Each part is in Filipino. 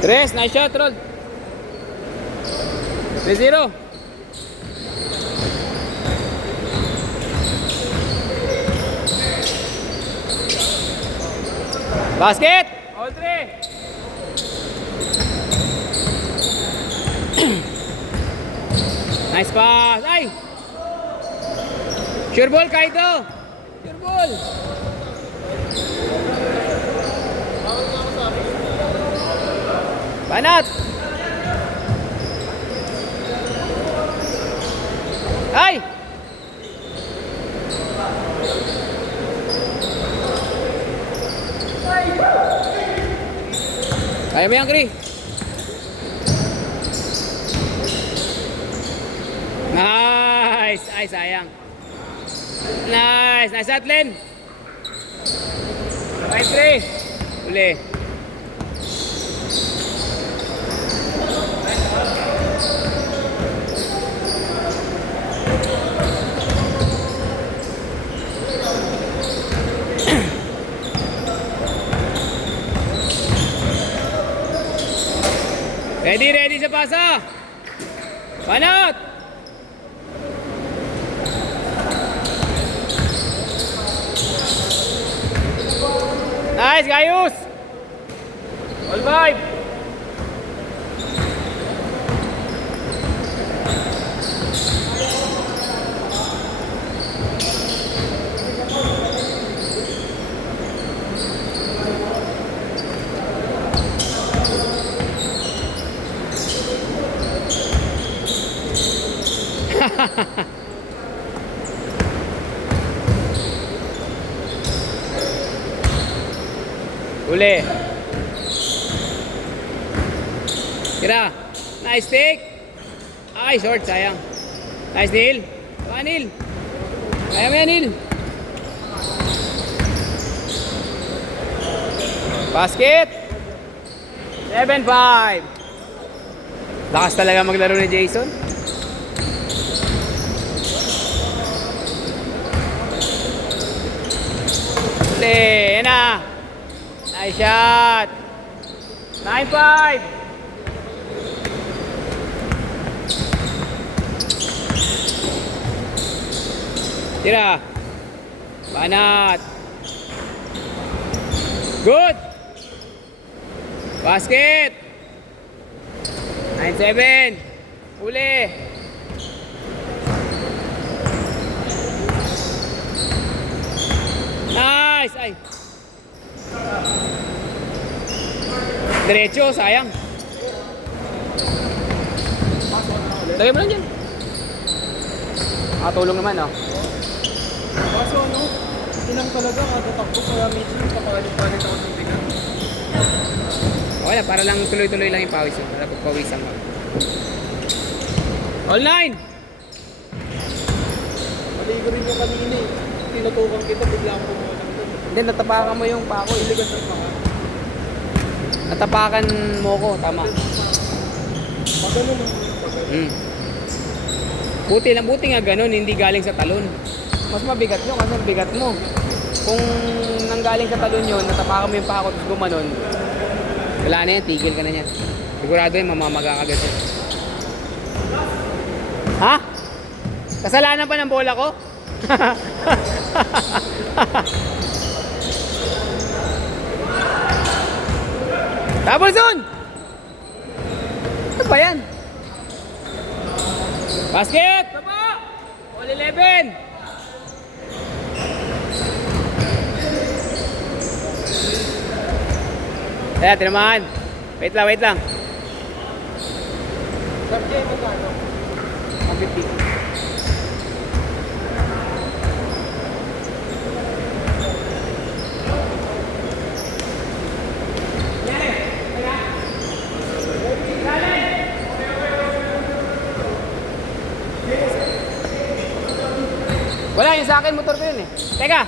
Tres, nice shot, roll. 3-0. Basket! All three! Nice pass! Ay! Sure ball, Kaito! Sure ball! Banat! Ay! Kaya mo yan, Kri. Nice! Ay, sayang. Nice! Nice shot, Len. 5-3. Uli. Ready sa pasa. Panot. Nice, Gayus. All five. Uli. Tira. Nice take. Ay, short, sayang. Nice, Neil. Tama, Neil. Kaya mo yan, Neil. Basket. 7-5. Lakas talaga maglaro ni Jason. Uli. Yan na. Nice shot. 9-5. Tira. Banat. Good. Basket. 9-7. Uli. Nice. Ay. Diretso, sayang. Lagay mo lang dyan. Tulong naman, oh. Kaso ano, ilang talaga kada takbo kaya medyo papalit-palit ako ng bigat. Wala, para lang tuloy-tuloy lang yung pawis. Para pagpawisan mo. All 9! Maligo rin yung kanina eh. Tinutukan kita, bigla akong pumunta doon. Hindi, natapakan mo yung pako. Iligan ng mga. Natapakan mo ko, tama. Magano mo. Buti nga ganun, hindi galing sa talon. Mas mabigat nyo kasi bigat mo. Kung nanggaling sa talon yun, natapakan mo yung pako tapos gumanon, wala na yan, tigil ka na yan. Sigurado yun, mamamaga ka agad yan. Ha? Kasalanan pa ng bola ko? Double zone! Ano ba yan? Basket! Baba! All 11! Kaya, tinamaan. Wait lang. Sabjay mo ka, no? 150. Wala, yung sa akin motor ko yun eh. Teka.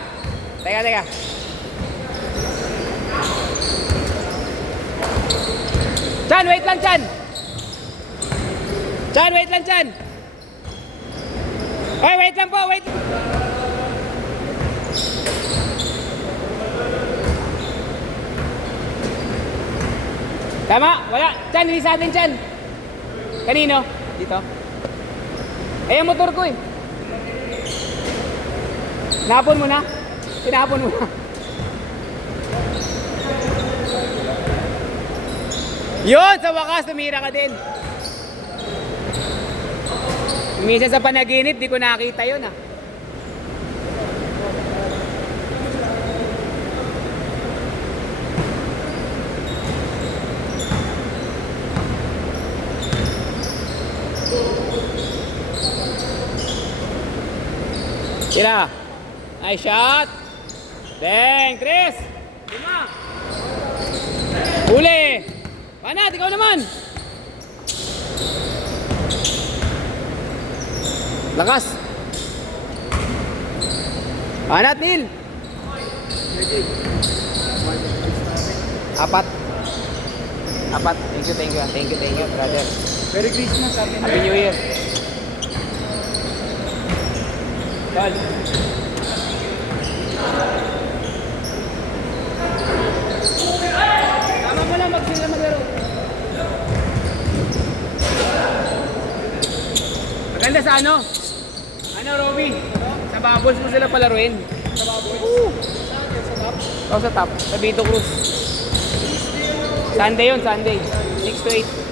Chan, wait lang, Chan. Ay, wait lang po, wait. Tama? Wala. Chan, hindi sa atin, Chan. Kanino? Dito. Ay, ang motor ko eh. Napon mo na? Tinapon mo na. Yun! Sa wakas, tumira ka din. Minsan sa panaginip, di ko nakita yun ah. Tira. Nice shot. Bang, Chris. 5. Huli. Panat, ikaw naman. Lakas. Panat, Neil. 4. 4. Thank you, brother. Merry Christmas, Happy New Happy New Year. Tol. Tama mo lang, mag-sila maglaro. Maganda sa ano? Ano, Robby? Sa bubbles mo sila palaruin. Sa baboy. Saan yan? Sa top? O sa top, sa Vito Cruz. Sunday yun, Sunday. 6 to 8.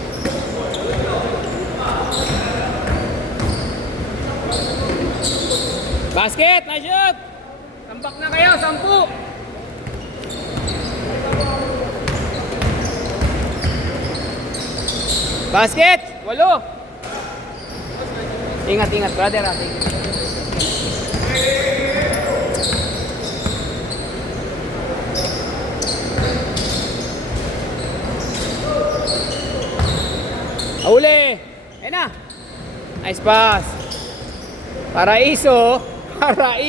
Basket! Nice shot! Tambak na kayo, 10. Basket! 8. Ingat, brother. Uli! Ayan na! Nice pass! Paraiso! Teardrop!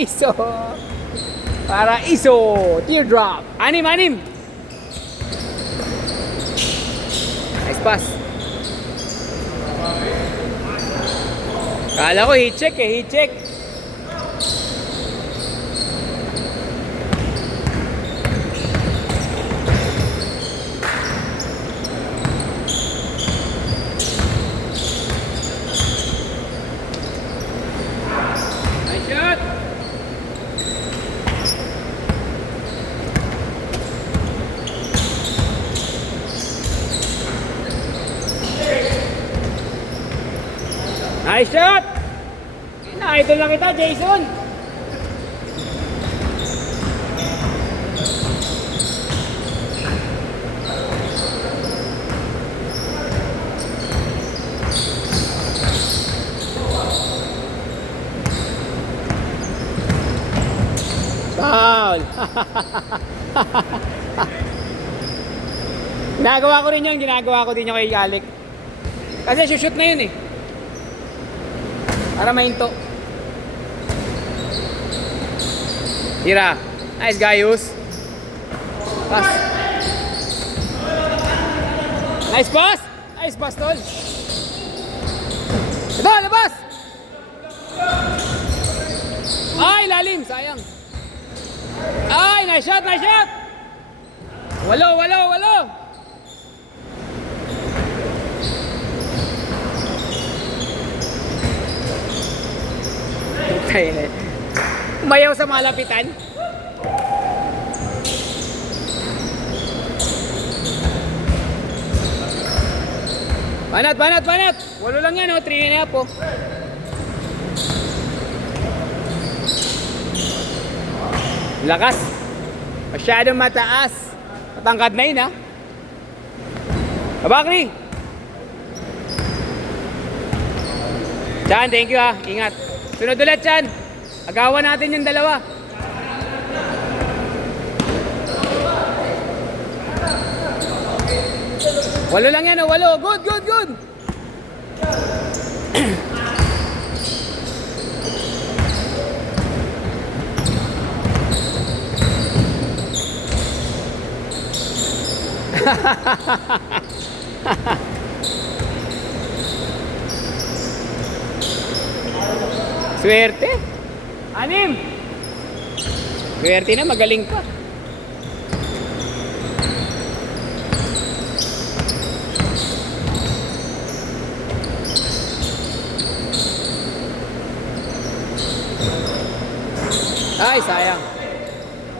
6! Nice pass! Kala ko heat check. Nice shot! Nice shot! Ito lang kita, Jason! Foul! Ginagawa ko rin yun, ginagawa ko din yung kay Alec. Kasi shoot na yun eh. Para mahinto. Tira. Nice, Gaius. Pass. Nice pass. Nice pass, tol. Ito, labas. Ay, lalim. Sayang. Ay, nice shot. 8. Okay. Umayaw sa malapitan. Panat. 8 lang yan, 3.5 po. Lakas. Masyadong mataas. Matangkad na yun, ha? Kabakri. Chan, thank you, ha? Ingat. Sunod ulit, Chan. Agawan natin yung dalawa. Walo lang yan, 8. Good. Swerte. 6. Swerte na, magaling pa. Ay, sayang.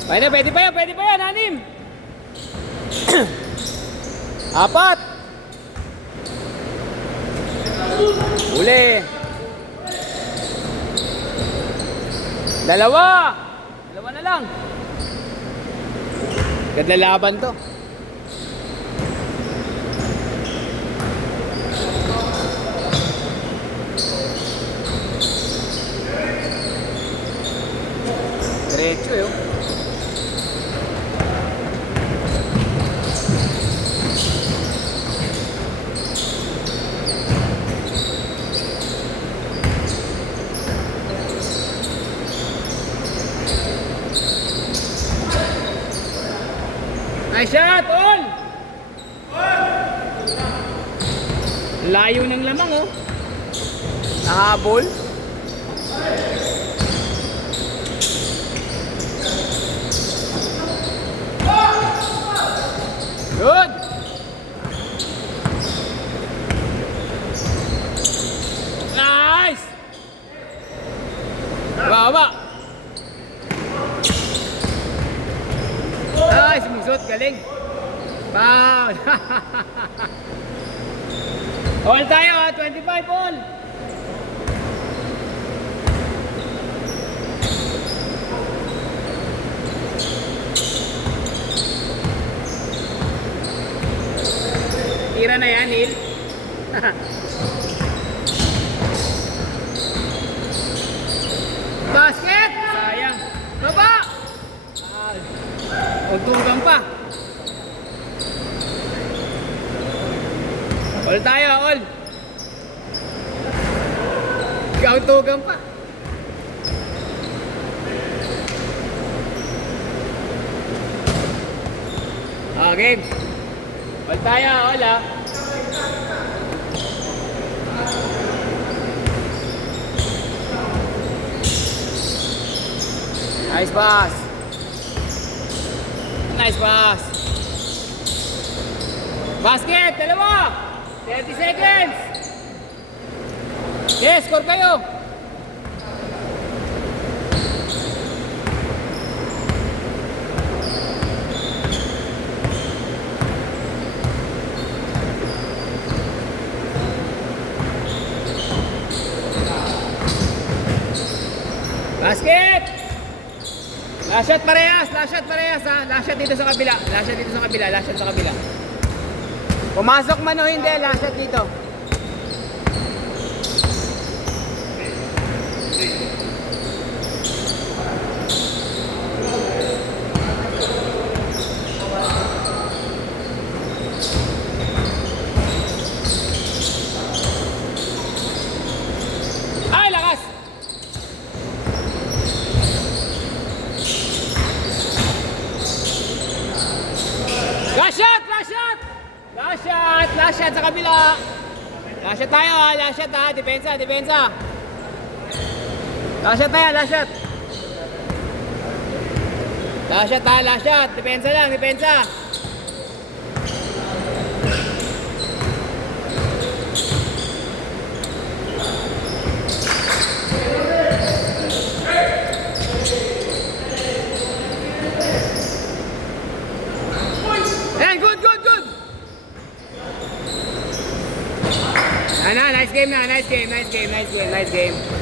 Pwede pa yan, anim. Apat. Uli. Dalawa na lang. Ganda laban to. Diretso eh. Oh. Nice shot, all! Layo ng lamang, oh. Nahabol. Good! Nice! Baba! Nice! Musot, galing! Foul! All tayo, 25 all! Tira na yan, Neil. Basket! Sayang. Baba! Untugan pa. All tayo, all. Untugan pa. Okay. All tayo, all ah. Nice pass. Nice pass. Basket, dalawa. 30 seconds. Yes, score kayo. Basket! Last shot parehas ha. Last shot dito sa kabila. Last shot sa kabila. Pumasok man o hindi, last shot dito. Ay, lakas! Last shot sa kabila. Last shot tayo ha, depensa. Last shot tayo, last shot. Depensa lang. Ayan, good. Nice game.